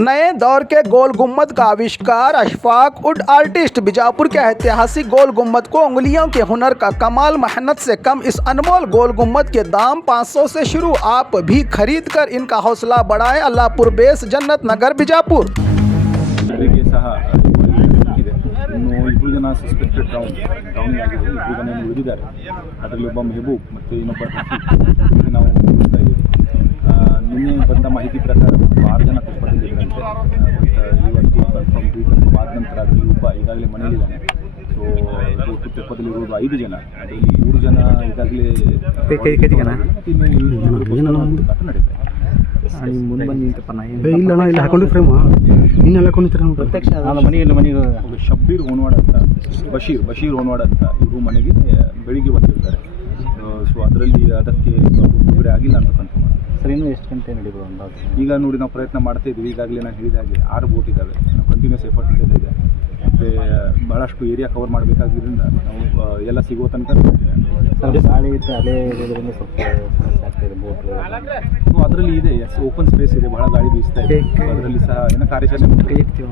नए दौर के गोल गुम्बद का आविष्कार अशफाक वुड आर्टिस्ट बीजापुर के ऐतिहासिक गोल गुम्बद को उंगलियों के हुनर का कमाल, मेहनत से कम इस अनमोल गोल गुम्बद के दाम 500 से शुरू। आप भी खरीद कर इनका हौसला बढ़ाएं। अल्लाहपुर बेस, जन्नत नगर, बीजापुर। ಇಬ್ಬರು ಜನ ಸಸ್ಪೆಕ್ಟೆಡ್ ಡೌನ್ ಆಗಿದೆ, ಇಬ್ಬರು ಜನ ಉಳಿದಿದ್ದಾರೆ. ಅದರಲ್ಲಿ ಒಬ್ಬ ಮೆಹಬೂಬ್ ಮತ್ತು ಇನ್ನೊಬ್ಬ ನಾವು ನೋಡ್ತಾ ಇದ್ದೀವಿ. ನಿನ್ನೆ ಬಂದ ಮಾಹಿತಿ ಪ್ರಕಾರ 6 ಜನ ಕಷ್ಟಪಟ್ಟಿದ್ದರಂತೆ. ಇವತ್ತು ಕನ್ಫರ್ಮ್ ಆದ ನಂತರ ಅದರಲ್ಲಿ ಒಬ್ಬ ಈಗಾಗಲೇ ಮನೆಯಲ್ಲಿದ್ದಾನೆ. ಸೊ ಒಟ್ಟು ತೆಪ್ಪದಲ್ಲಿರುವುದು 5 ಜನ, ಅದರಲ್ಲಿ 3 ಜನ ಈಗಾಗಲೇ ನಡೀತಾರೆ. ಶಬ್ಬೀರ್ ಹೋನ್ವಾಡ್ ಅಂತ, ಬಶೀರ್ ಹೋನ್ವಾಡ್ ಅಂತ ಇವರು ಮನೆಗೆ ಬೆಳಿಗ್ಗೆ ಬಂದಿರ್ತಾರೆ. ಸೊ ಅದರಲ್ಲಿ ಅದಕ್ಕೆ ಮುಳುಗಡೆ ಆಗಿಲ್ಲ ಅಂತ ಕನ್ಫರ್ಮ್ ಮಾಡಿ. ಸರ್, ಇನ್ನೂ ಎಷ್ಟು ಗಂಟೆ ನಡೀಬೋದು ಅಂದಾಜು? ಈಗ ನೋಡಿ ನಾವು ಪ್ರಯತ್ನ ಮಾಡ್ತಾ ಇದ್ದೀವಿ. ಈಗಾಗಲೇ ನಾನು ಹೇಳಿದ ಹಾಗೆ 6 ಬೋಟ್ ಇದ್ದಾವೆ. ನಾವು ಕಂಟಿನ್ಯೂಸ್ ಎಫರ್ಟ್ ನಡೀತಾ ಇದೆ. ಮತ್ತು ಬಹಳಷ್ಟು ಏರಿಯಾ ಕವರ್ ಮಾಡಬೇಕಾದ್ರಿಂದ ನಾವು ಎಲ್ಲ ಸಿಗುವ ತನಕ ಸರ್, ಗಾಳಿ ಇತ್ತು, ಅದೇ ಇರೋದ್ರಿಂದ ಸ್ವಲ್ಪ ಸಮಸ್ಯೆ ಆಗ್ತಾಯಿದೆ ಬೋಟು. ಅದರಲ್ಲಿ ಇದೆ, ಓಪನ್ ಸ್ಪೇಸ್ ಇದೆ, ಬಹಳ ಗಾಳಿ ಬೀಸ್ತಾ ಇದೆ. ಅದರಲ್ಲಿ ಸಹ ಏನೋ ಕಾರ್ಯಾಚರಣೆ. Thank you.